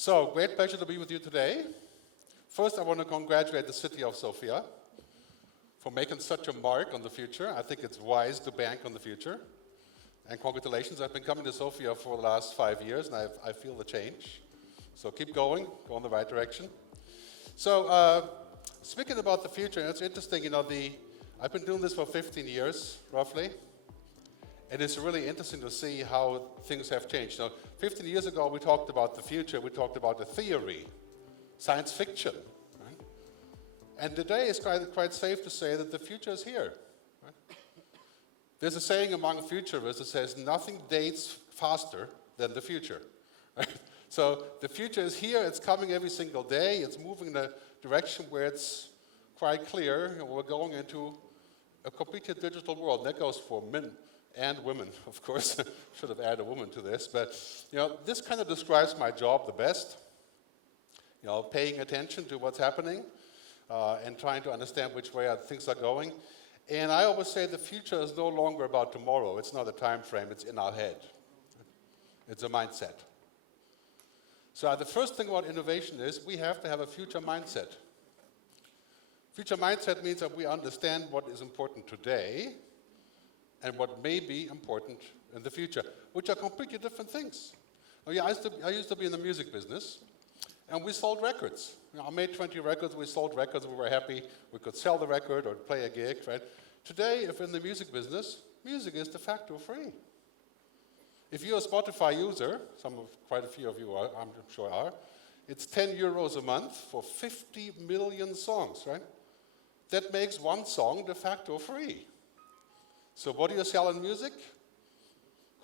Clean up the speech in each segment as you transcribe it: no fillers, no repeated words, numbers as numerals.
So, great pleasure to be with you today. First, I want to congratulate the city of Sofia for making such a mark on the future. I think it's wise to bank on the future. And congratulations, I've been coming to Sofia for the last 5 years, and I feel the change. So keep going, go in the right direction. So, speaking about the future, it's interesting, I've been doing this for 15 years, roughly. And it's really interesting to see how things have changed. Now, 15 years ago, we talked about the future, we talked about the theory, science fiction. Right? And today, it's quite safe to say that the future is here. Right? There's a saying among futurists that says, nothing dates faster than the future. Right? So the future is here, it's coming every single day, it's moving in a direction where it's quite clear, we're going into a completely digital world. And that goes for men and women, of course. Should have added a woman to this, but this kind of describes my job the best. Paying attention to what's happening and trying to understand which way things are going. And I always say the future is no longer about tomorrow. It's not a time frame, it's in our head. It's a mindset. So the first thing about innovation is we have to have a future mindset. Future mindset means that we understand what is important today and what may be important in the future, which are completely different things. I used to be in the music business, and we sold records. I made 20 records, we sold records, we were happy, we could sell the record or play a gig, right? Today, if in the music business, music is de facto free. If you're a Spotify user, quite a few of you are, I'm sure are, it's 10 euros a month for 50 million songs, right? That makes one song de facto free. So what do you sell in music?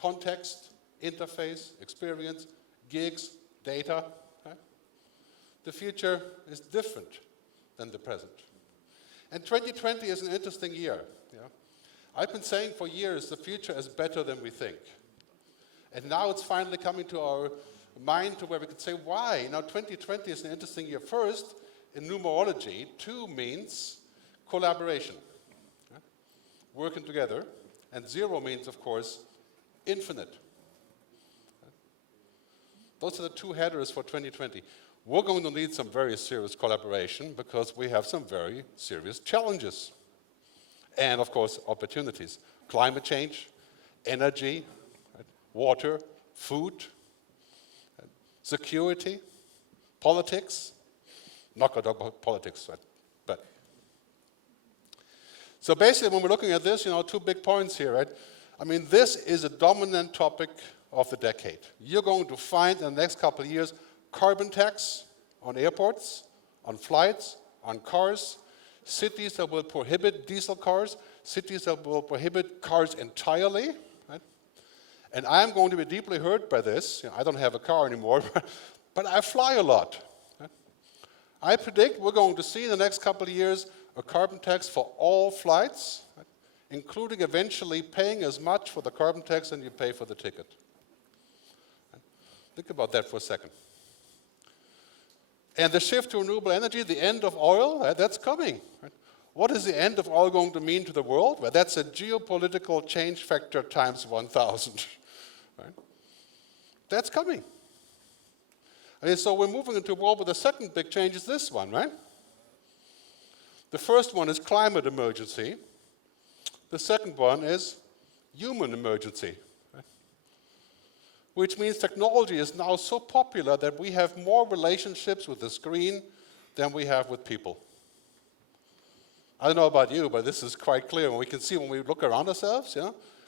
Context, interface, experience, gigs, data. Right? The future is different than the present. And 2020 is an interesting year. Yeah? I've been saying for years the future is better than we think. And now it's finally coming to our mind to where we could say, why? Now 2020 is an interesting year. First, in numerology, 2 means collaboration. Working together, and 0 means, of course, infinite. Those are the 2 headers for 2020. We're going to need some very serious collaboration because we have some very serious challenges. And, of course, opportunities. Climate change, energy, water, food, security, politics. Not going to talk about politics, but so basically, when we're looking at this, 2 big points here, right? I mean, this is a dominant topic of the decade. You're going to find in the next couple of years carbon tax on airports, on flights, on cars, cities that will prohibit diesel cars, cities that will prohibit cars entirely, right? And I'm going to be deeply hurt by this. I don't have a car anymore, but I fly a lot. Right? I predict we're going to see in the next couple of years a carbon tax for all flights, right, including eventually paying as much for the carbon tax than you pay for the ticket. Right? Think about that for a second. And the shift to renewable energy, the end of oil, that's coming. Right? What is the end of oil going to mean to the world? Well, that's a geopolitical change factor times 1,000. Right? That's coming. And so we're moving into a world where the second big change is this one, right? The first one is climate emergency. The second one is human emergency. Right? Which means technology is now so popular that we have more relationships with the screen than we have with people. I don't know about you, but this is quite clear. We can see when we look around ourselves,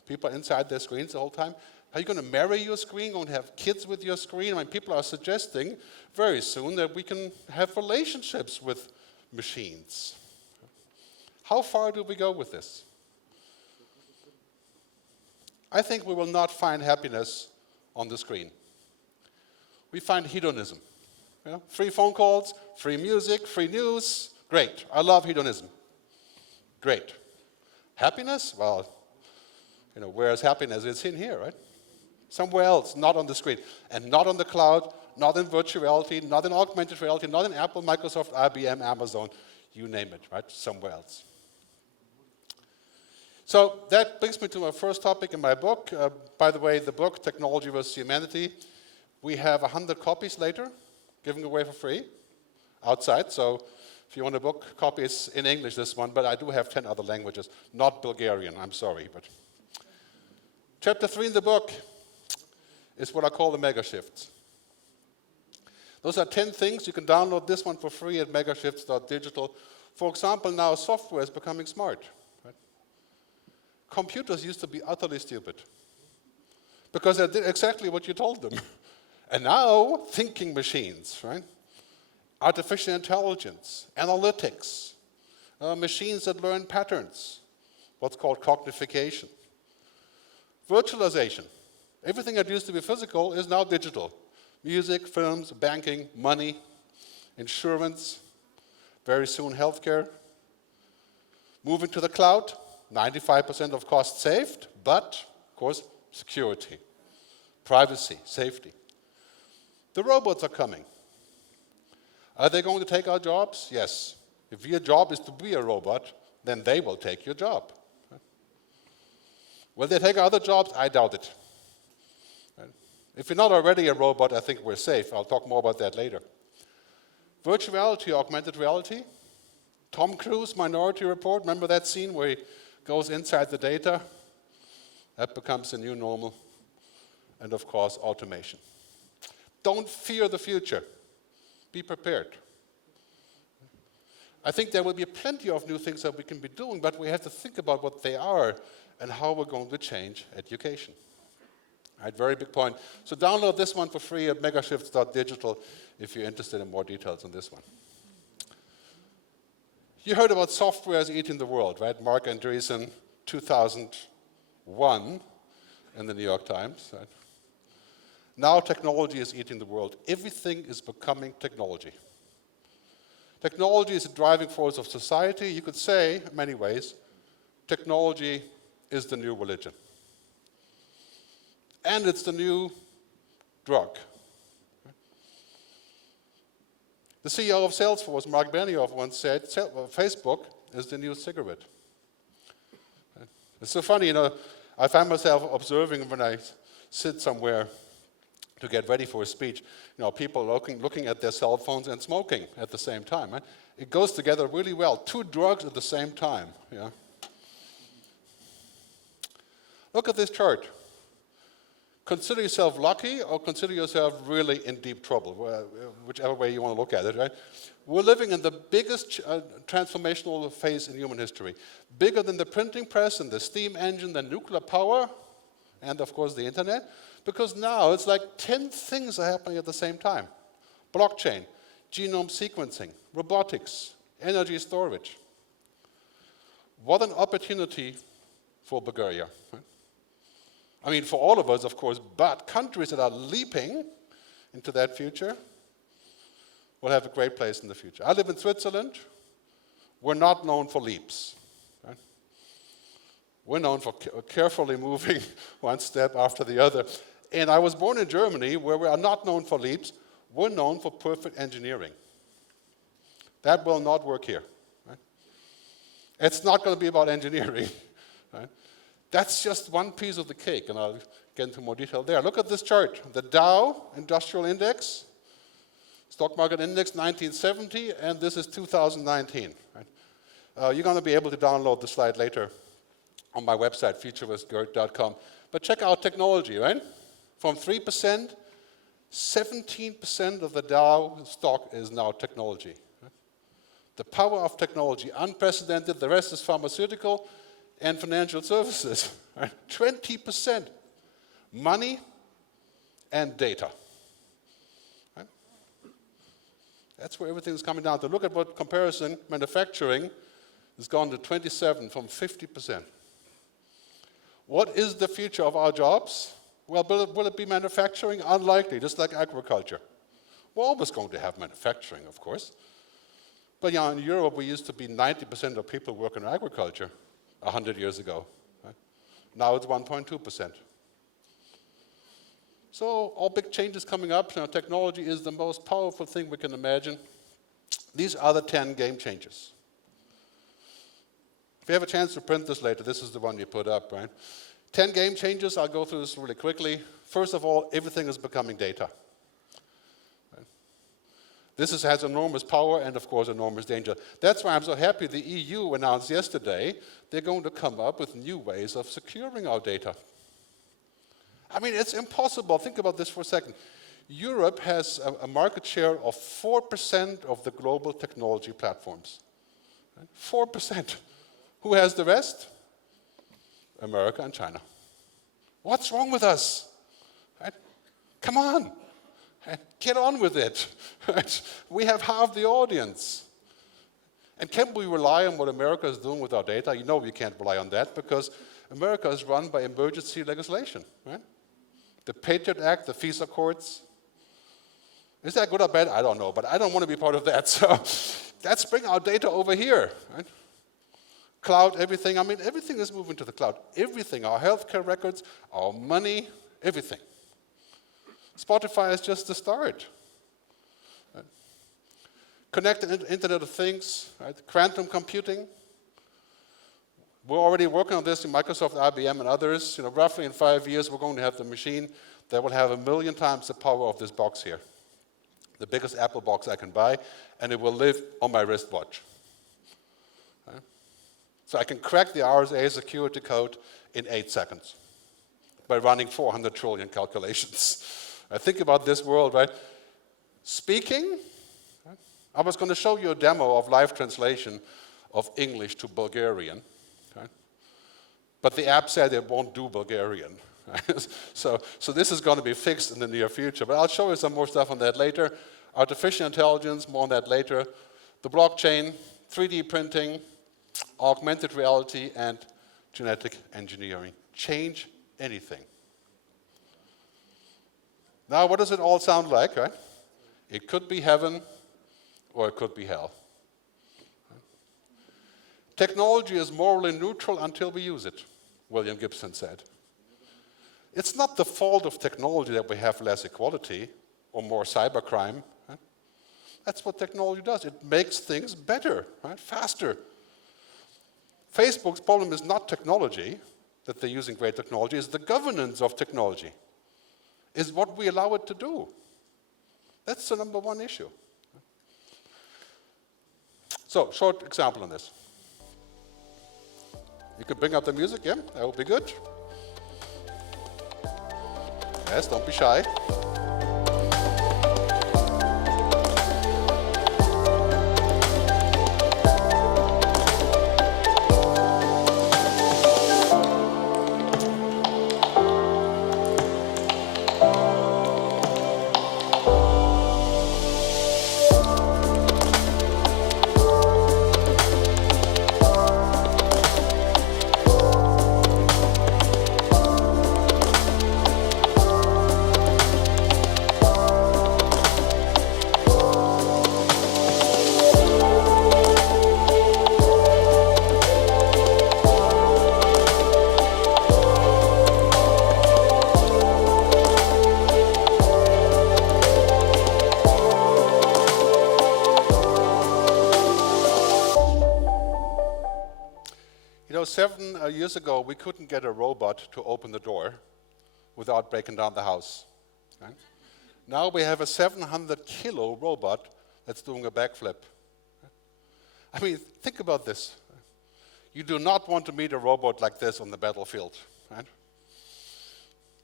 people are inside their screens the whole time. Are you going to marry your screen? Going to have kids with your screen? I mean, people are suggesting very soon that we can have relationships with machines. How far do we go with this? I think we will not find happiness on the screen. We find hedonism. Free phone calls, free music, free news. Great. I love hedonism. Great. Happiness? Well, where is happiness? It's in here, right? Somewhere else, not on the screen. And not on the cloud, not in virtual reality, not in augmented reality, not in Apple, Microsoft, IBM, Amazon, you name it, right? Somewhere else. So that brings me to my first topic in my book. By the way, the book, Technology vs. Humanity, we have 100 copies later. giving away for free outside. So if you want a book, copy it's in English, this one, but I do have 10 other languages, not Bulgarian, I'm sorry. But chapter 3 in the book is what I call the Megashifts. Those are 10 things. You can download this one for free at megashifts.digital. For example, now software is becoming smart. Right? Computers used to be utterly stupid because they did exactly what you told them. And now, thinking machines, right? Artificial intelligence, analytics, machines that learn patterns, what's called cognification. Virtualization. Everything that used to be physical is now digital. Music, films, banking, money, insurance, very soon healthcare. Moving to the cloud, 95% of costs saved, but, of course, security, privacy, safety. The robots are coming. Are they going to take our jobs? Yes. If your job is to be a robot, then they will take your job. Will they take other jobs? I doubt it. If you're not already a robot, I think we're safe. I'll talk more about that later. Virtual reality, augmented reality. Tom Cruise, Minority Report. Remember that scene where he goes inside the data? That becomes the new normal. And of course, automation. Don't fear the future. Be prepared. I think there will be plenty of new things that we can be doing, but we have to think about what they are and how we're going to change education. Right, very big point. So download this one for free at megashifts.digital if you're interested in more details on this one. You heard about software as eating the world, right? Mark Andreessen, 2001 in the New York Times. Right? Now technology is eating the world. Everything is becoming technology. Technology is a driving force of society. You could say, in many ways, technology is the new religion. And it's the new drug. The CEO of Salesforce, Mark Benioff, once said, Facebook is the new cigarette. It's so funny, I find myself observing when I sit somewhere to get ready for a speech, people looking at their cell phones and smoking at the same time. Right? It goes together really well. 2 drugs at the same time. Yeah. Look at this chart. Consider yourself lucky or consider yourself really in deep trouble, whichever way you want to look at it, right? We're living in the biggest transformational phase in human history. Bigger than the printing press and the steam engine, the nuclear power, and of course the internet. Because now it's like 10 things are happening at the same time. Blockchain, genome sequencing, robotics, energy storage. What an opportunity for Bulgaria. Right? I mean, for all of us, of course, but countries that are leaping into that future will have a great place in the future. I live in Switzerland. We're not known for leaps. Right? We're known for carefully moving one step after the other. And I was born in Germany, where we are not known for leaps. We're known for perfect engineering. That will not work here. Right? It's not going to be about engineering. Right? That's just one piece of the cake, and I'll get into more detail there. Look at this chart. The Dow Industrial Index, Stock Market Index 1970, and this is 2019. Right? You're going to be able to download the slide later on my website, futuristgerd.com. But check out technology, right? From 3%, 17% of the Dow stock is now technology. Right? The power of technology, unprecedented. The rest is pharmaceutical and financial services. Right? 20%. Money and data. Right? That's where everything is coming down to. Look at what comparison manufacturing has gone to 27 from 50%. What is the future of our jobs? Well, will it be manufacturing? Unlikely, just like agriculture. We're always going to have manufacturing, of course. But in Europe, we used to be 90% of people work in agriculture 100 years ago. Right? Now it's 1.2%. So all big changes coming up. Technology is the most powerful thing we can imagine. These are the 10 game changers. If you have a chance to print this later, this is the one you put up, right? 10 game changers, I'll go through this really quickly. First of all, everything is becoming data. Right? This has enormous power and, of course, enormous danger. That's why I'm so happy the EU announced yesterday they're going to come up with new ways of securing our data. I mean, it's impossible. Think about this for a second. Europe has a market share of 4% of the global technology platforms. 4%. Who has the rest? America and China. What's wrong with us? Right? Come on. Get on with it. Right? We have half the audience. And can we rely on what America is doing with our data? You know we can't rely on that because America is run by emergency legislation. Right? The Patriot Act, the FISA courts. Is that good or bad? I don't know, but I don't want to be part of that. So let's bring our data over here. Right? Cloud, everything. I mean, everything is moving to the cloud. Everything, our healthcare records, our money, everything. Spotify is just the start. Right? Connected Internet of Things, right? Quantum computing. We're already working on this in Microsoft, IBM, and others. Roughly in 5 years, we're going to have the machine that will have 1 million times the power of this box here. The biggest Apple box I can buy, and it will live on my wristwatch. Right? So I can crack the RSA security code in 8 seconds by running 400 trillion calculations. Think about this world, right? Speaking, right? I was going to show you a demo of live translation of English to Bulgarian. But the app said it won't do Bulgarian. Right? So this is going to be fixed in the near future. But I'll show you some more stuff on that later. Artificial intelligence, more on that later. The blockchain, 3D printing, augmented reality, and genetic engineering. Change anything. Now, what does it all sound like? Right? It could be heaven, or it could be hell. Technology is morally neutral until we use it, William Gibson said. It's not the fault of technology that we have less equality or more cybercrime. Right? That's what technology does. It makes things better, right? Faster. Facebook's problem is not technology, that they're using great technology, it's the governance of technology, is what we allow it to do. That's the number one issue. So, short example on this. You can bring up the music, yeah? That would be good. Yes, don't be shy. You know, 7 years ago, we couldn't get a robot to open the door without breaking down the house. Right? Now we have a 700-kilo robot that's doing a backflip. I mean, think about this. You do not want to meet a robot like this on the battlefield. Right?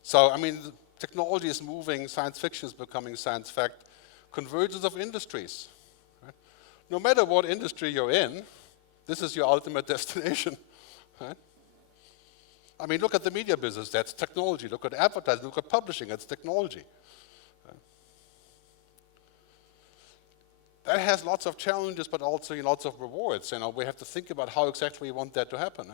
So, I mean, technology is moving, science fiction is becoming science fact, convergence of industries. Right? No matter what industry you're in, this is your ultimate destination. Right? I mean, look at the media business, that's technology. Look at advertising, look at publishing, that's technology. Right? That has lots of challenges, but also lots of rewards. We have to think about how exactly we want that to happen.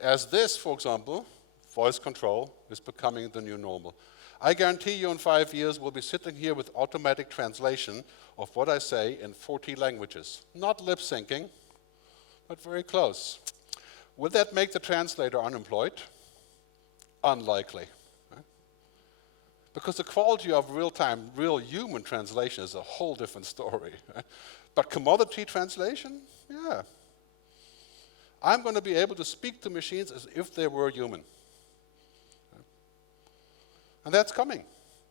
As this, for example, voice control is becoming the new normal. I guarantee you in 5 years, we'll be sitting here with automatic translation of what I say in 40 languages. Not lip syncing, but very close. Will that make the translator unemployed? Unlikely. Right? Because the quality of real-time, real human translation is a whole different story. Right? But commodity translation, yeah. I'm going to be able to speak to machines as if they were human. Right? And that's coming.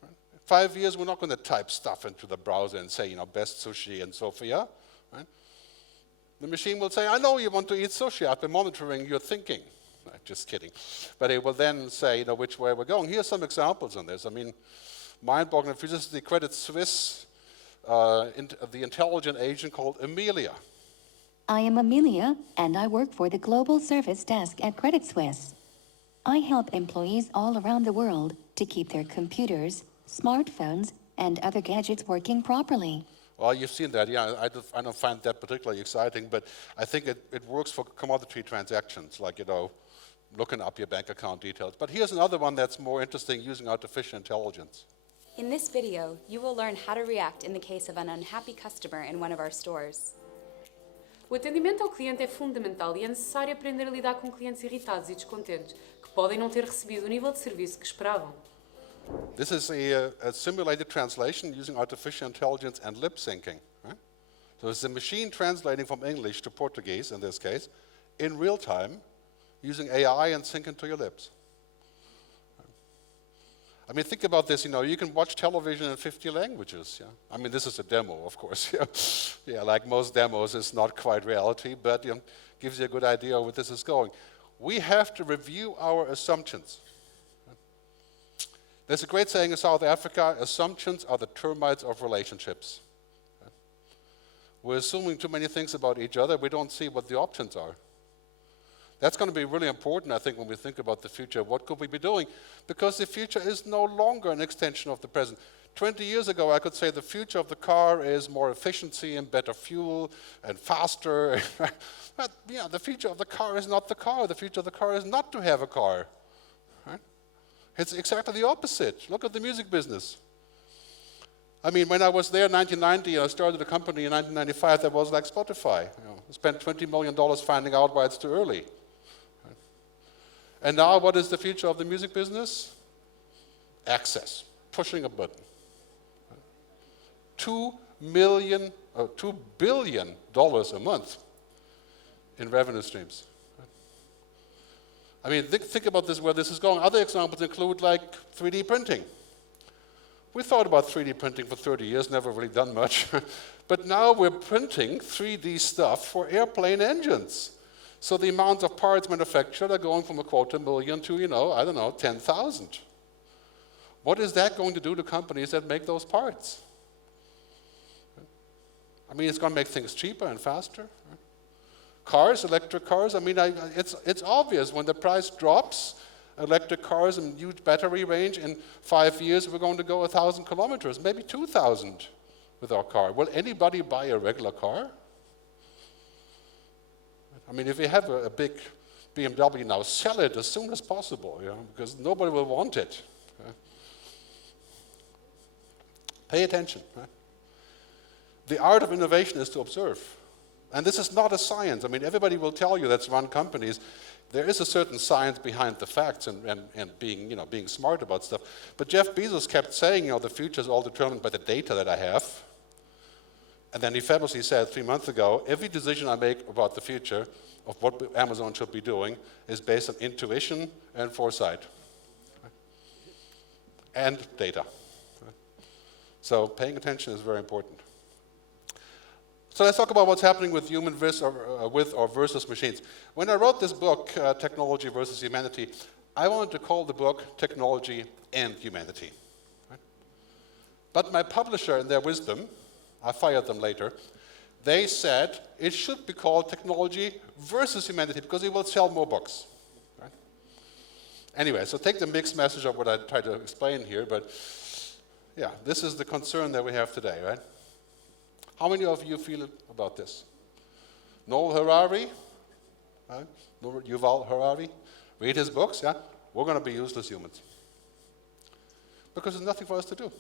Right? 5 years, we're not going to type stuff into the browser and say, best sushi in Sofia. Right? The machine will say, I know you want to eat sushi. I've been monitoring your thinking. Just kidding. But it will then say, which way we're going. Here's some examples on this. I mean, mind-boggling. If you just the Credit Suisse, the intelligent agent called Amelia. I am Amelia, and I work for the Global Service Desk at Credit Suisse. I help employees all around the world to keep their computers, smartphones, and other gadgets working properly. Well, you've seen that. Yeah, I don't find that particularly exciting, but I think it works for commodity transactions, like, looking up your bank account details. But here's another one that's more interesting, using artificial intelligence. In this video, you will learn how to react in the case of an unhappy customer in one of our stores. O atendimento ao cliente é fundamental e é necessário aprender a lidar com clientes irritados e descontentes, que podem não ter recebido o nível de serviço que esperavam. This is a simulated translation using artificial intelligence and lip syncing. Right? So it's a machine translating from English to Portuguese, in this case, in real time, using AI and syncing to your lips. I mean, think about this, you can watch television in 50 languages. Yeah? I mean, this is a demo, of course. Yeah, like most demos, it's not quite reality, but gives you a good idea of where this is going. We have to review our assumptions. There's a great saying in South Africa, assumptions are the termites of relationships. We're assuming too many things about each other, we don't see what the options are. That's going to be really important, I think, when we think about the future. What could we be doing? Because the future is no longer an extension of the present. 20 years ago, I could say the future of the car is more efficiency and better fuel and faster. But the future of the car is not the car. The future of the car is not to have a car. Right? It's exactly the opposite. Look at the music business. I mean, when I was there in 1990, I started a company in 1995 that was like Spotify. I spent $20 million finding out why it's too early. And now, what is the future of the music business? Access, pushing a button. $2 billion a month in revenue streams. I mean, think about this, where this is going. Other examples include like 3D printing. We thought about 3D printing for 30 years, never really done much. But now we're printing 3D stuff for airplane engines. So the amount of parts manufactured are going from a quarter million to, 10,000. What is that going to do to companies that make those parts? I mean, it's going to make things cheaper and faster. Cars, electric cars, I mean, it's obvious when the price drops, electric cars and huge battery range, in 5 years we're going to go 1,000 kilometers, maybe 2,000 with our car. Will anybody buy a regular car? I mean, if you have a big BMW now, sell it as soon as possible, because nobody will want it. Pay attention. The art of innovation is to observe. And this is not a science. I mean, everybody will tell you that's run companies. There is a certain science behind the facts and being smart about stuff. But Jeff Bezos kept saying, the future is all determined by the data that I have. And then he famously said 3 months ago, every decision I make about the future of what Amazon should be doing is based on intuition and foresight. And data. So paying attention is very important. So let's talk about what's happening with human versus machines. When I wrote this book, Technology versus Humanity, I wanted to call the book Technology and Humanity. Right? But my publisher, in their wisdom, I fired them later, they said it should be called Technology versus Humanity because it will sell more books. Right? Anyway, so take the mixed message of what I tried to explain here, but yeah, this is the concern that we have today, right? How many of you feel about this? Noel Harari, right? Yuval Harari, read his books, yeah? We're going to be useless humans. Because there's nothing for us to do.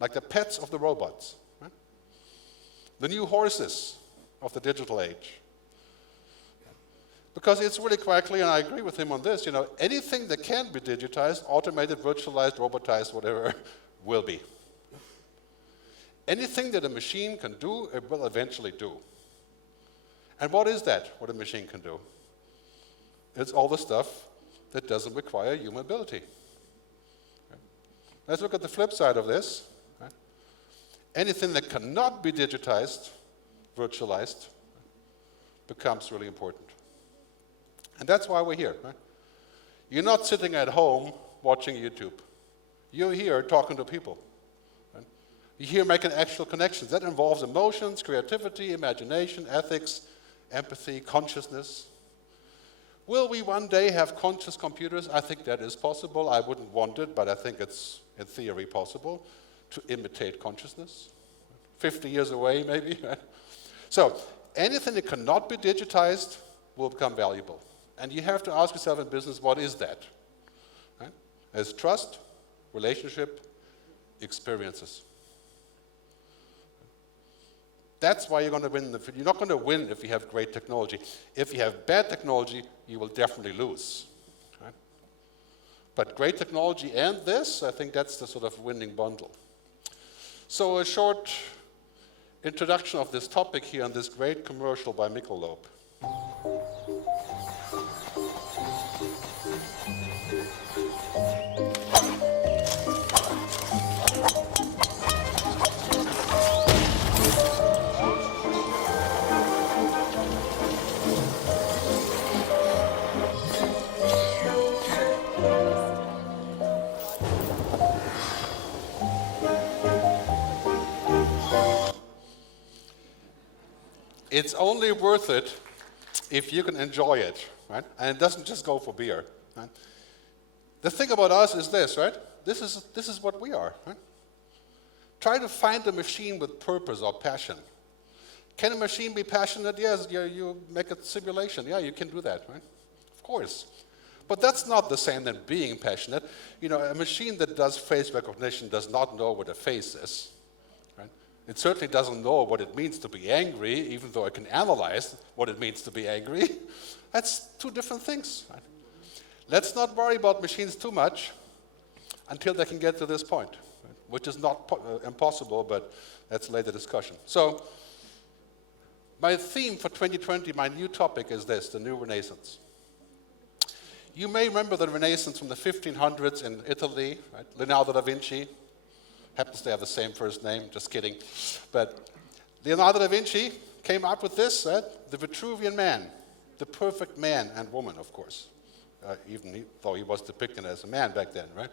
Like the pets of the robots. Right? The new horses of the digital age. Because it's really quite clear, and I agree with him on this, anything that can be digitized, automated, virtualized, robotized, whatever, will be. Anything that a machine can do, it will eventually do. And what is that, what a machine can do? It's all the stuff that doesn't require human ability. Let's look at the flip side of this. Right? Anything that cannot be digitized, virtualized, becomes really important. And that's why we're here. Right? You're not sitting at home watching YouTube. You're here talking to people. Right? You're here making actual connections. That involves emotions, creativity, imagination, ethics, empathy, consciousness. Will we one day have conscious computers? I think that is possible. I wouldn't want it, but I think it's, in theory, possible to imitate consciousness. 50 years away, maybe. Right? So, anything that cannot be digitized will become valuable. And you have to ask yourself in business, what is that? Right? There's trust, relationship, experiences. That's why you're going to win. You're not going to win if you have great technology. If you have bad technology, you will definitely lose. Right? But great technology and this, I think that's the sort of winning bundle. So a short introduction of this topic here on this great commercial by Michelob. It's only worth it if you can enjoy it, right? And it doesn't just go for beer. Right? The thing about us is this, right? This is what we are, right? Try to find a machine with purpose or passion. Can a machine be passionate? Yes, you make a simulation. Yeah, you can do that, right? Of course. But that's not the same than being passionate. You know, a machine that does face recognition does not know what a face is. It certainly doesn't know what it means to be angry, even though it can analyze what it means to be angry. That's two different things. Right? Let's not worry about machines too much until they can get to this point, right? Which is not impossible, but that's a later discussion. So, my theme for 2020, my new topic is this, the new Renaissance. You may remember the Renaissance from the 1500s in Italy, right? Leonardo da Vinci. Happens to have the same first name, just kidding. But Leonardo da Vinci came up with this, right? The Vitruvian Man, the perfect man and woman, of course. Though he was depicted as a man back then, right?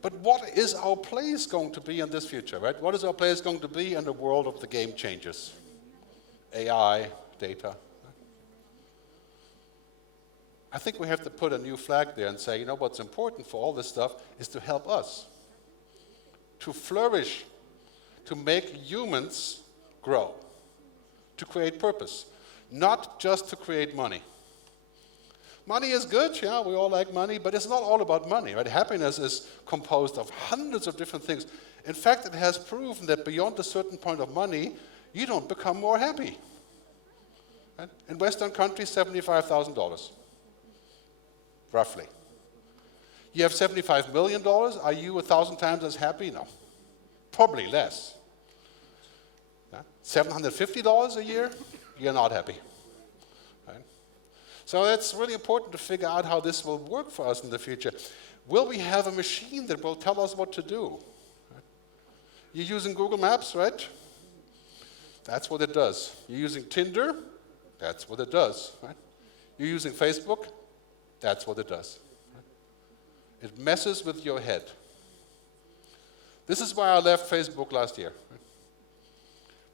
But what is our place going to be in this future, right? What is our place going to be in the world of the Gamechangers? AI, data. Right? I think we have to put a new flag there and say, you know, what's important for all this stuff is to help us to flourish, to make humans grow, to create purpose, not just to create money. Money is good, yeah, we all like money, but it's not all about money, right? Happiness is composed of hundreds of different things. In fact, it has proven that beyond a certain point of money, you don't become more happy. Right? In Western countries, $75,000, roughly. You have $75 million, are you 1,000 times as happy? No, probably less. Yeah? $750 a year, you're not happy. Right? So it's really important to figure out how this will work for us in the future. Will we have a machine that will tell us what to do? Right? You're using Google Maps, right? That's what it does. You're using Tinder? That's what it does. Right? You're using Facebook? That's what it does. It messes with your head. This is why I left Facebook last year.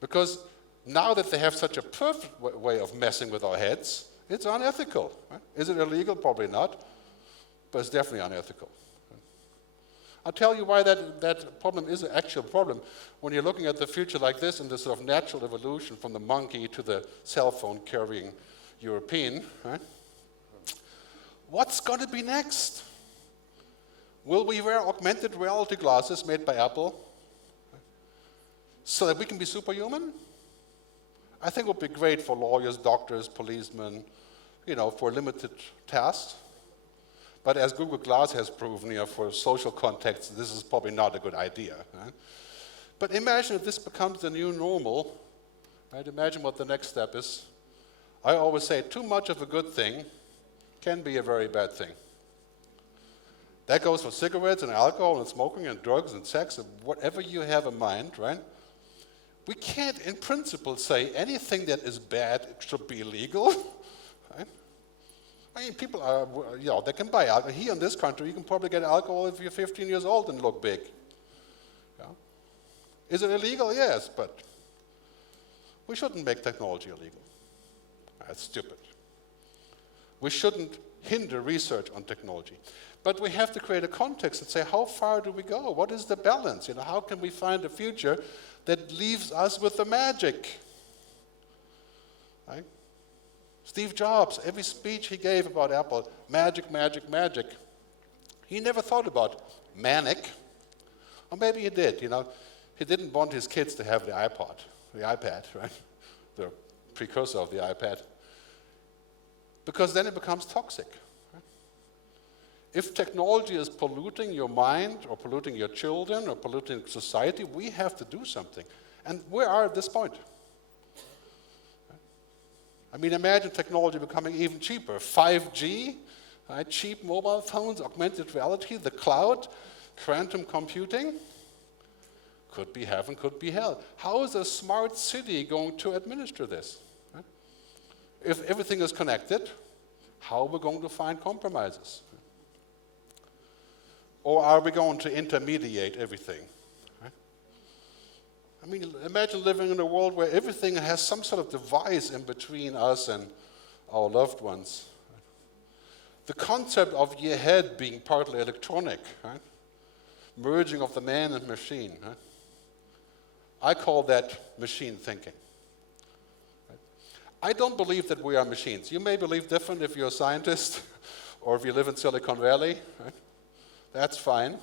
Because now that they have such a perfect way of messing with our heads, it's unethical. Right? Is it illegal? Probably not. But it's definitely unethical. I'll tell you why that problem is an actual problem. When you're looking at the future like this and the sort of natural evolution from the monkey to the cell phone carrying European, right? What's going to be next? Will we wear augmented reality glasses made by Apple so that we can be superhuman? I think it would be great for lawyers, doctors, policemen, you know, for limited tasks. But as Google Glass has proven, you know, for social contexts, this is probably not a good idea. Right? But imagine if this becomes the new normal, right? Imagine what the next step is. I always say too much of a good thing can be a very bad thing. That goes for cigarettes and alcohol and smoking and drugs and sex and whatever you have in mind, right? We can't, in principle, say anything that is bad should be illegal. Right? I mean, people are, they can buy alcohol. Here in this country, you can probably get alcohol if you're 15 years old and look big. Yeah? Is it illegal? Yes, but we shouldn't make technology illegal. That's stupid. We shouldn't hinder research on technology. But we have to create a context and say, how far do we go? What is the balance? How can we find a future that leaves us with the magic? Right? Steve Jobs, every speech he gave about Apple, magic, magic, magic. He never thought about manic. Or maybe he did, He didn't want his kids to have the iPad, right? The precursor of the iPad. Because then it becomes toxic. Right? If technology is polluting your mind or polluting your children or polluting society, we have to do something. And we are at this point. I mean, imagine technology becoming even cheaper. 5G, right? Cheap mobile phones, augmented reality, the cloud, quantum computing. Could be heaven, could be hell. How is a smart city going to administer this? Right? If everything is connected, how are we going to find compromises? Or are we going to intermediate everything? Right? I mean, imagine living in a world where everything has some sort of device in between us and our loved ones. Right? The concept of your head being partly electronic, right? Merging of the man and machine. Right? I call that machine thinking. Right? I don't believe that we are machines. You may believe different if you're a scientist or if you live in Silicon Valley. Right? That's fine.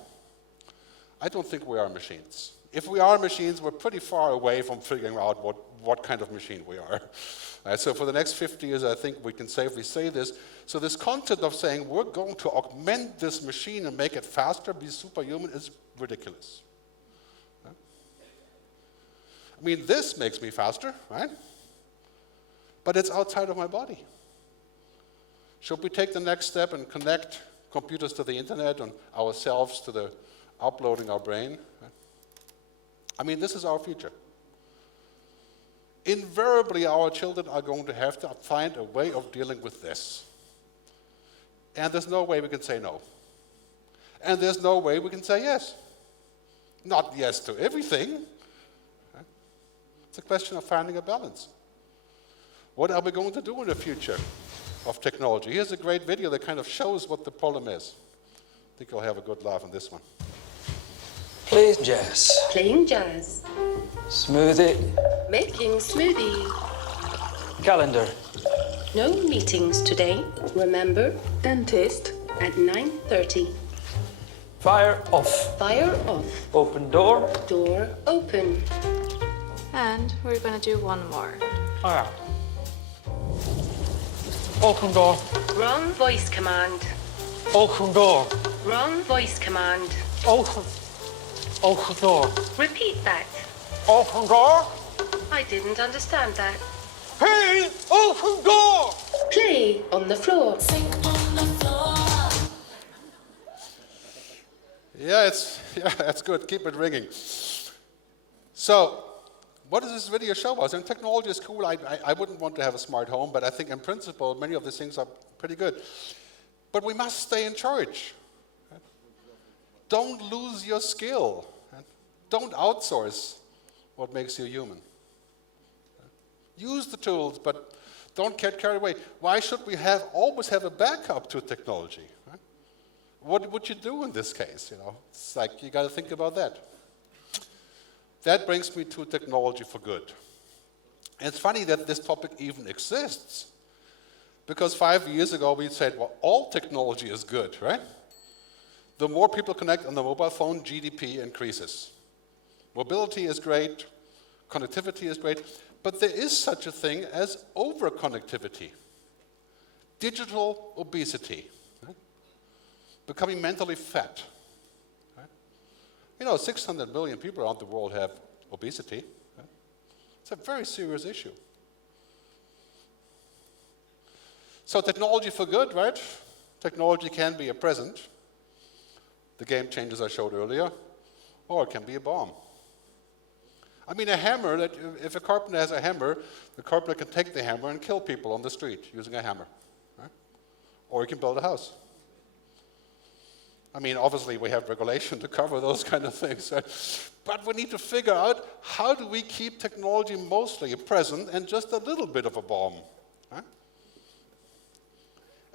I don't think we are machines. If we are machines, we're pretty far away from figuring out what kind of machine we are. Right, so for the next 50 years, I think we can safely say this. So this concept of saying we're going to augment this machine and make it faster, be superhuman, is ridiculous. Right? I mean, this makes me faster, right? But it's outside of my body. Should we take the next step and connect computers to the internet and ourselves to the uploading our brain? I mean, this is our future. Invariably, our children are going to have to find a way of dealing with this. And there's no way we can say no. And there's no way we can say yes. Not yes to everything. It's a question of finding a balance. What are we going to do in the future of technology? Here's a great video that kind of shows what the problem is. I think you'll have a good laugh on this one. Playing jazz. Playing jazz. Smoothie. Making smoothie. Calendar. No meetings today. Remember, dentist at 9:30. Fire off. Fire off. Open door. Door open. And we're gonna do one more. All right. Open door. Wrong voice command. Open door. Wrong voice command. Open. Open door. Repeat that. Open door. I didn't understand that. Hey, open door. Play on the floor. Yeah, that's good. Keep it ringing. So, what does this video show us? And technology is cool. I wouldn't want to have a smart home, but I think in principle, many of these things are pretty good. But we must stay in charge. Don't lose your skill. Don't outsource what makes you human. Use the tools, but don't get carried away. Why should we always have a backup to technology? Right? What would you do in this case? It's like you got to think about that. That brings me to technology for good. And it's funny that this topic even exists. Because 5 years ago we said, well, all technology is good, right? The more people connect on the mobile phone, GDP increases. Mobility is great, connectivity is great, but there is such a thing as over-connectivity. Digital obesity, right? Becoming mentally fat. Right? 600 million people around the world have obesity. Right? It's a very serious issue. So technology for good, right? Technology can be a present. the Gamechangers I showed earlier, or it can be a bomb. I mean, a hammer, if a carpenter has a hammer, the carpenter can take the hammer and kill people on the street using a hammer. Right? Or he can build a house. I mean, obviously we have regulation to cover those kind of things. Right? But we need to figure out how do we keep technology mostly present and just a little bit of a bomb. Right?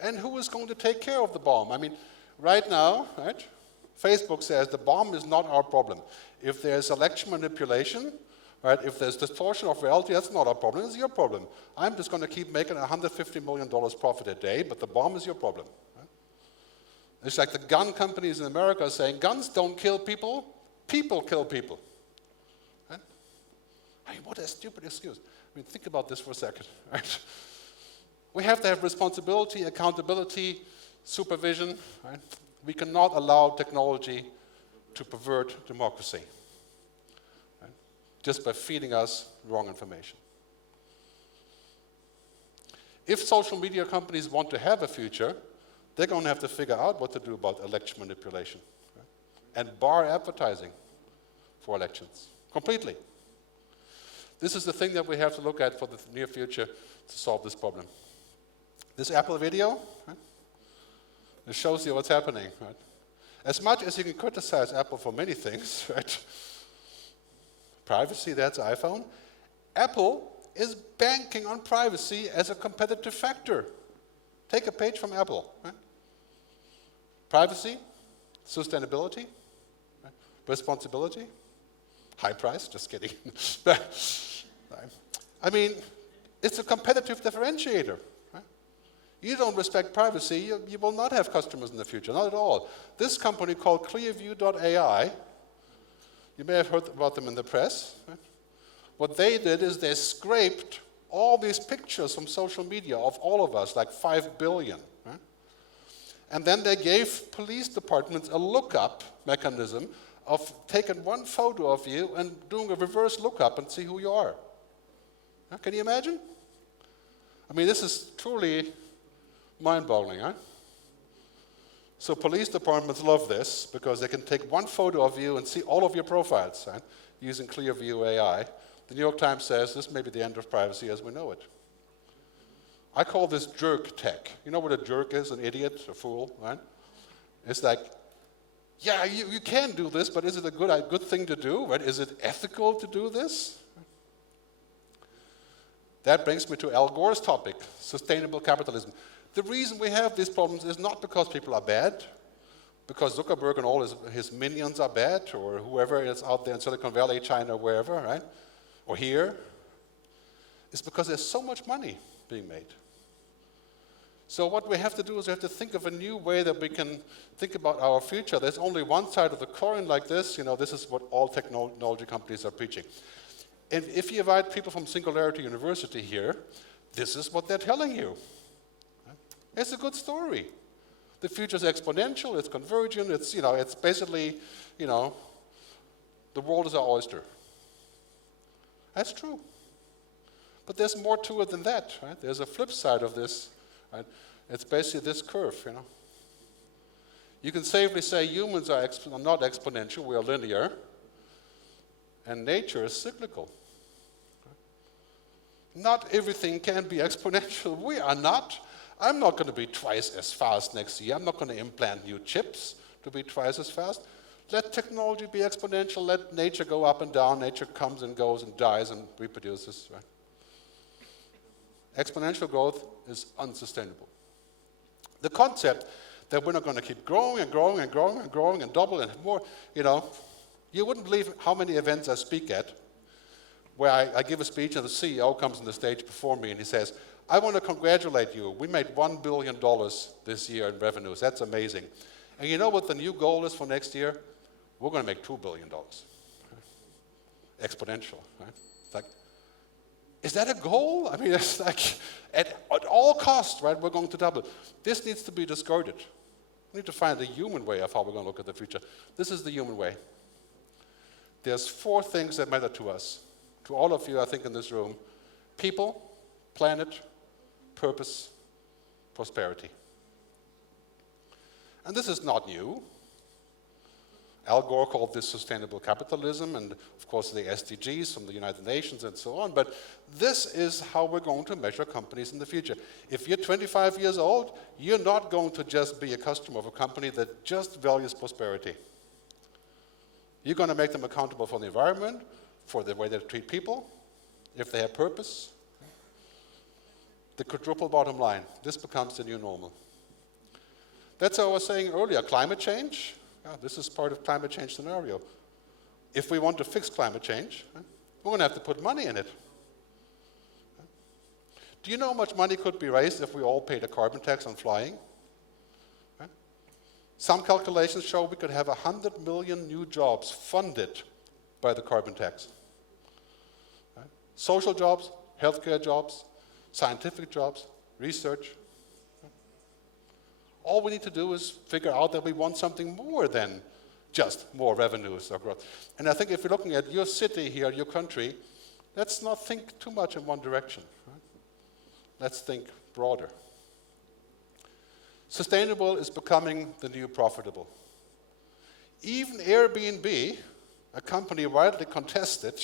And who is going to take care of the bomb? I mean, right now, right, Facebook says the bomb is not our problem. If there's election manipulation, right, if there's distortion of reality, that's not our problem, it's your problem. I'm just going to keep making $150 million profit a day, but the bomb is your problem. Right? It's like the gun companies in America are saying, guns don't kill people, people kill people. Right? I mean, what a stupid excuse. I mean, think about this for a second. Right? We have to have responsibility, accountability, supervision. Right? We cannot allow technology to pervert democracy, right? Just by feeding us wrong information. If social media companies want to have a future, they're going to have to figure out what to do about election manipulation, right? And bar advertising for elections completely. This is the thing that we have to look at for the near future to solve this problem. This Apple video, right? It shows you what's happening, right? As much as you can criticize Apple for many things, right? Privacy, that's iPhone. Apple is banking on privacy as a competitive factor. Take a page from Apple. Right? Privacy, sustainability, right? Responsibility, high price, just kidding. I mean, it's a competitive differentiator. You don't respect privacy, you will not have customers in the future, not at all. This company called Clearview.ai, you may have heard about them in the press. Right? What they did is they scraped all these pictures from social media of all of us, like 5 billion. Right? And then they gave police departments a lookup mechanism of taking one photo of you and doing a reverse lookup and see who you are. Can you imagine? I mean, this is truly mind-boggling, huh? So police departments love this because they can take one photo of you and see all of your profiles, right? Using Clearview AI. The New York Times says this may be the end of privacy as we know it. I call this jerk tech. You know what a jerk is? An idiot, a fool, right? It's like, yeah, you can do this, but is it a good thing to do? Right? Is it ethical to do this? That brings me to Al Gore's topic, sustainable capitalism. The reason we have these problems is not because people are bad, because Zuckerberg and all his minions are bad, or whoever is out there in Silicon Valley, China, wherever, right? Or here. It's because there's so much money being made. So what we have to do is we have to think of a new way that we can think about our future. There's only one side of the coin like this. You know, this is what all technology companies are preaching. And if you invite people from Singularity University here, this is what they're telling you. It's a good story. The future is exponential, it's convergent, it's basically, the world is our oyster. That's true. But there's more to it than that, right? There's a flip side of this, right? It's basically this curve, You can safely say humans are not exponential, we are linear, and nature is cyclical. Not everything can be exponential. We are not. I'm not going to be twice as fast next year. I'm not going to implant new chips to be twice as fast. Let technology be exponential. Let nature go up and down. Nature comes and goes and dies and reproduces. Right? Exponential growth is unsustainable. The concept that we're not going to keep growing and growing and growing and growing and double and more, you wouldn't believe how many events I speak at where I give a speech and the CEO comes on the stage before me and he says, I want to congratulate you. We made $1 billion this year in revenues. That's amazing. And you know what the new goal is for next year? We're going to make $2 billion. Exponential, right? It's like, is that a goal? I mean, it's like, at all costs, right, we're going to double. This needs to be discarded. We need to find a human way of how we're going to look at the future. This is the human way. There's 4 things that matter to us. To all of you, I think, in this room. People, planet, purpose, prosperity. And this is not new. Al Gore called this sustainable capitalism, and of course the SDGs from the United Nations and so on. But this is how we're going to measure companies in the future. If you're 25 years old, you're not going to just be a customer of a company that just values prosperity. You're going to make them accountable for the environment, for the way they treat people, if they have purpose. The quadruple bottom line. This becomes the new normal. That's what I was saying earlier. Climate change. Yeah, this is part of climate change scenario. If we want to fix climate change, we're going to have to put money in it. Do you know how much money could be raised if we all paid a carbon tax on flying? Some calculations show we could have 100 million new jobs funded by the carbon tax. Social jobs, healthcare jobs, scientific jobs, research. All we need to do is figure out that we want something more than just more revenues or growth. And I think if you're looking at your city here, your country, let's not think too much in one direction. Right? Let's think broader. Sustainable is becoming the new profitable. Even Airbnb, a company widely contested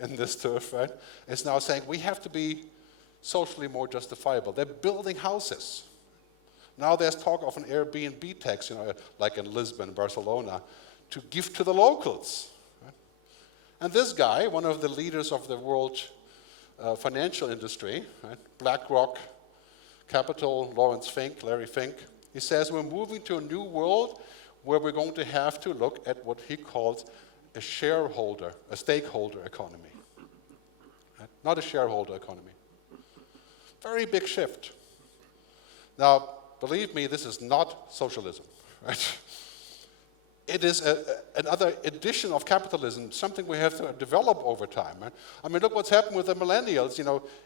in this turf, right, is now saying we have to be socially more justifiable. They're building houses. Now there's talk of an Airbnb tax, like in Lisbon, Barcelona, to give to the locals. Right? And this guy, one of the leaders of the world financial industry, right, BlackRock, Capital, Larry Fink, he says we're moving to a new world where we're going to have to look at what he calls a stakeholder economy. Right? Not a shareholder economy. Very big shift. Now, believe me, this is not socialism, right? It is another edition of capitalism, something we have to develop over time. Right? I mean, look what's happened with the millennials.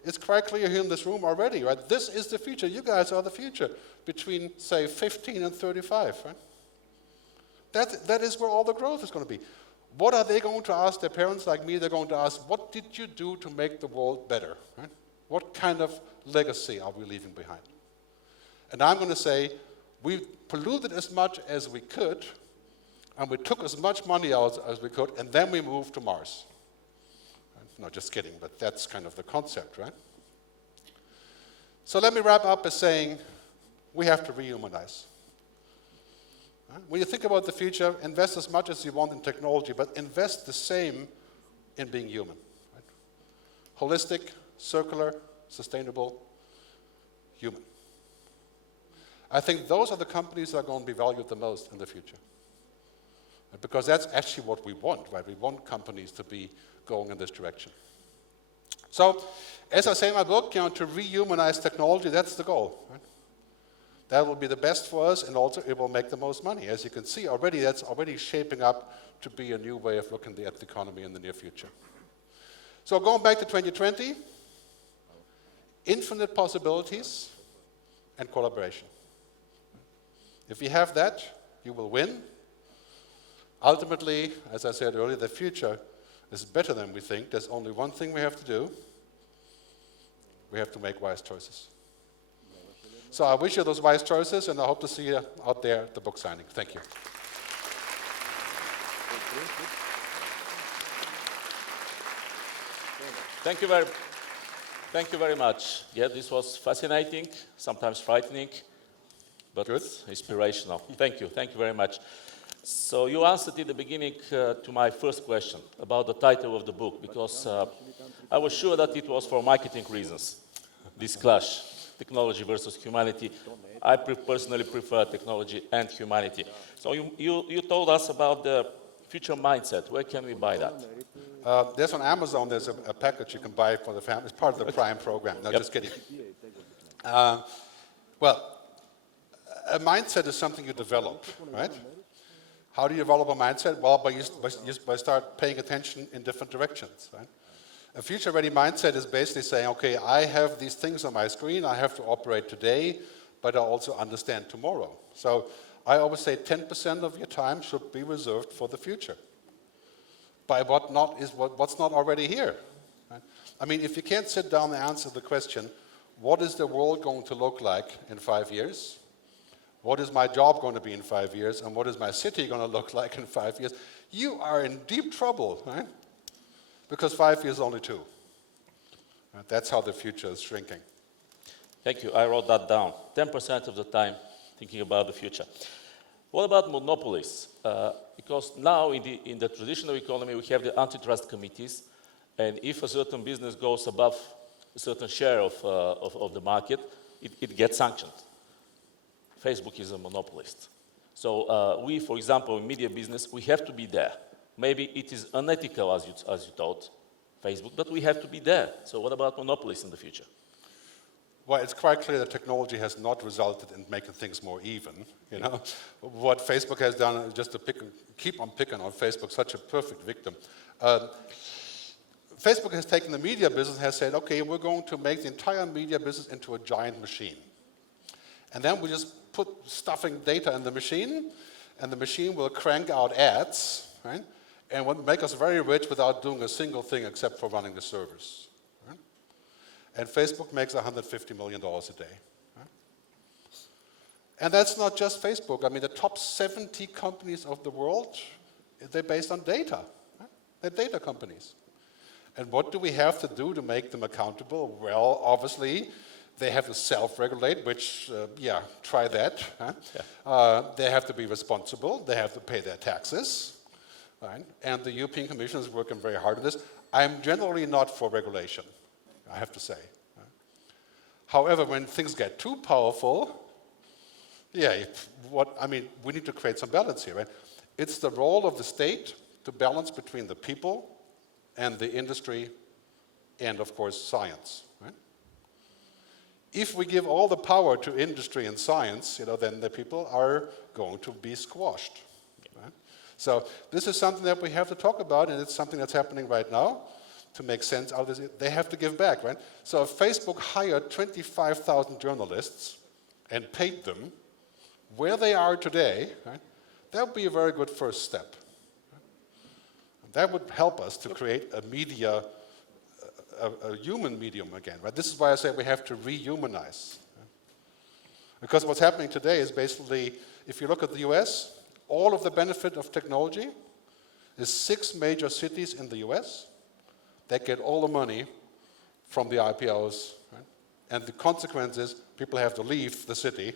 It's quite clear here in this room already, right? This is the future. You guys are the future between, say, 15 and 35, right? That is where all the growth is going to be. What are they going to ask their parents like me? They're going to ask, what did you do to make the world better? Right? What kind of legacy are we leaving behind? And I'm going to say, we polluted as much as we could, and we took as much money out as we could, and then we moved to Mars. No, just kidding, but that's kind of the concept, right? So let me wrap up by saying, we have to rehumanize. When you think about the future, invest as much as you want in technology, but invest the same in being human. Right? Holistic, circular, sustainable, human. I think those are the companies that are going to be valued the most in the future. Because that's actually what we want, right? We want companies to be going in this direction. So, as I say in my book, to rehumanize technology, that's the goal. Right? That will be the best for us, and also it will make the most money. As you can see already, that's already shaping up to be a new way of looking at the economy in the near future. So going back to 2020, infinite possibilities and collaboration. If you have that, you will win. Ultimately, as I said earlier, the future is better than we think. There's only one thing we have to do. We have to make wise choices. So I wish you those wise choices, and I hope to see you out there at the book signing. Thank you. Thank you very much. Yeah, this was fascinating, sometimes frightening, but good. Inspirational. Thank you very much. So you answered in the beginning to my first question about the title of the book, because I was sure that it was for marketing reasons, this clash, technology versus humanity. I personally prefer technology and humanity. So you told us about the future mindset. Where can we buy that? There's on Amazon, there's a package you can buy for the family. It's part of the Prime program. No, just kidding. Well, a mindset is something you develop, right? How do you develop a mindset? Well, by start paying attention in different directions, right? A future-ready mindset is basically saying, okay, I have these things on my screen, I have to operate today, but I also understand tomorrow. So I always say 10% of your time should be reserved for the future. By what's not already here. Right? I mean, if you can't sit down and answer the question, what is the world going to look like in 5 years? what is my job going to be in 5 years, and what is my city going to look like in 5 years, you are in deep trouble, right? Because 5 years is only 2. That's how the future is shrinking. Thank you. I wrote that down. 10% of the time thinking about the future. What about monopolies? Because now in the traditional economy, we have the antitrust committees, and if a certain business goes above a certain share of the market, it gets sanctioned. Facebook is a monopolist. So we, for example, in media business, we have to be there. Maybe it is unethical, as you thought, Facebook, but we have to be there. So what about monopolies in the future? Well, it's quite clear that technology has not resulted in making things more even. You know, what Facebook has done is just to keep on picking on Facebook, such a perfect victim. Facebook has taken the media business and has said, okay, we're going to make the entire media business into a giant machine. And then we just put stuffing data in the machine, and the machine will crank out ads, right? And will make us very rich without doing a single thing except for running the servers. Right? And Facebook makes $150 million a day. Right? And that's not just Facebook. I mean, the top 70 companies of the world, they're based on data. Right? They're data companies. And what do we have to do to make them accountable? Well, obviously, they have to self-regulate, which, try that. Huh? Yeah. They have to be responsible. They have to pay their taxes. Right? And the European Commission is working very hard on this. I'm generally not for regulation, I have to say. Right? However, when things get too powerful, we need to create some balance here. Right? It's the role of the state to balance between the people and the industry and, of course, science. Right? If we give all the power to industry and science, then the people are going to be squashed. Right? So this is something that we have to talk about, and it's something that's happening right now to make sense out of this. They have to give back, right? So if Facebook hired 25,000 journalists and paid them where they are today, right, that would be a very good first step. That would help us to create a media, a human medium again, right? This is why I say we have to rehumanize. Right? Because what's happening today is basically, if you look at the US, all of the benefit of technology is 6 major cities in the US that get all the money from the IPOs. Right? And the consequence is people have to leave the city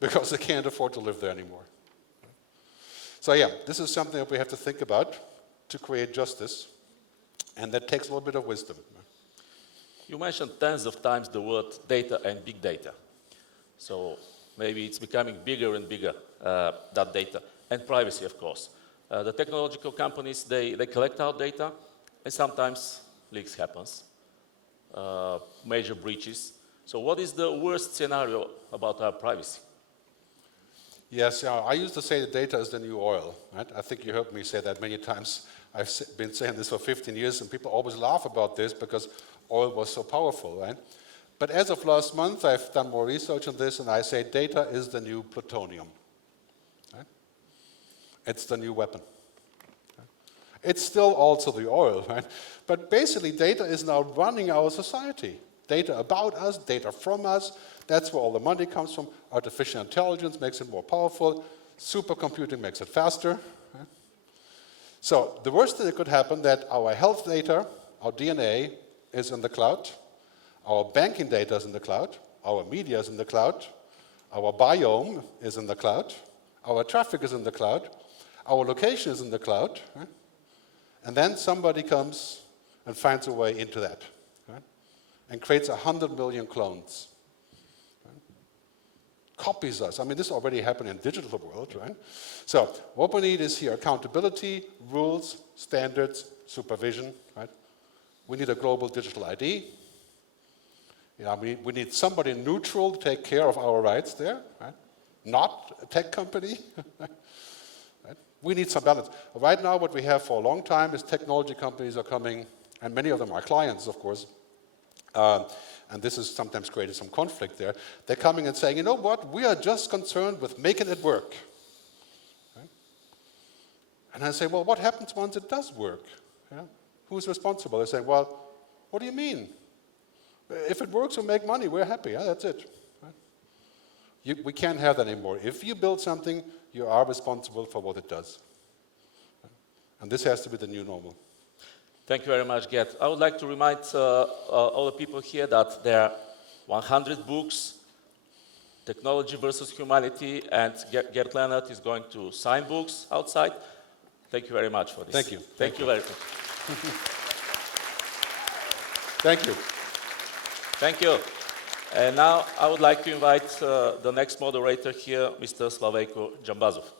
because they can't afford to live there anymore. Right? So this is something that we have to think about to create justice, and that takes a little bit of wisdom. You mentioned tens of times the word data and big data. So maybe it's becoming bigger and bigger, that data. And privacy, of course. The technological companies, they collect our data, and sometimes leaks happens, major breaches. So what is the worst scenario about our privacy? Yes, I used to say that data is the new oil. Right? I think you heard me say that many times. I've been saying this for 15 years, and people always laugh about this because oil was so powerful, right? But as of last month, I've done more research on this, and I say data is the new plutonium. Right? It's the new weapon. Right? It's still also the oil, right? But basically, data is now running our society. Data about us, data from us, that's where all the money comes from. Artificial intelligence makes it more powerful. Supercomputing makes it faster. Right? So the worst thing that could happen that our health data, our DNA, is in the cloud. Our banking data is in the cloud. Our media is in the cloud. Our biome is in the cloud. Our traffic is in the cloud. Our location is in the cloud. Right? And then somebody comes and finds a way into that. Right? And creates 100 million clones. Right? Copies us. I mean, this already happened in the digital world, right? So what we need is here accountability, rules, standards, supervision, right? We need a global digital ID. We need somebody neutral to take care of our rights there, right? Not a tech company. Right? We need some balance. Right now, what we have for a long time is technology companies are coming, and many of them are clients, of course, and this has sometimes created some conflict there. They're coming and saying, you know what, we are just concerned with making it work. Right? And I say, well, what happens once it does work? Yeah? Who's responsible? They say, well, what do you mean? If it works, we make money, we're happy, that's it. Right? We can't have that anymore. If you build something, you are responsible for what it does. And this has to be the new normal. Thank you very much, Gerd. I would like to remind all the people here that there are 100 books, Technology versus Humanity, and Gerd Leonhard is going to sign books outside. Thank you very much for this. Thank you. Thank you very much. Thank you. Thank you. And now I would like to invite the next moderator here, Mr. Slavejko Džambazov.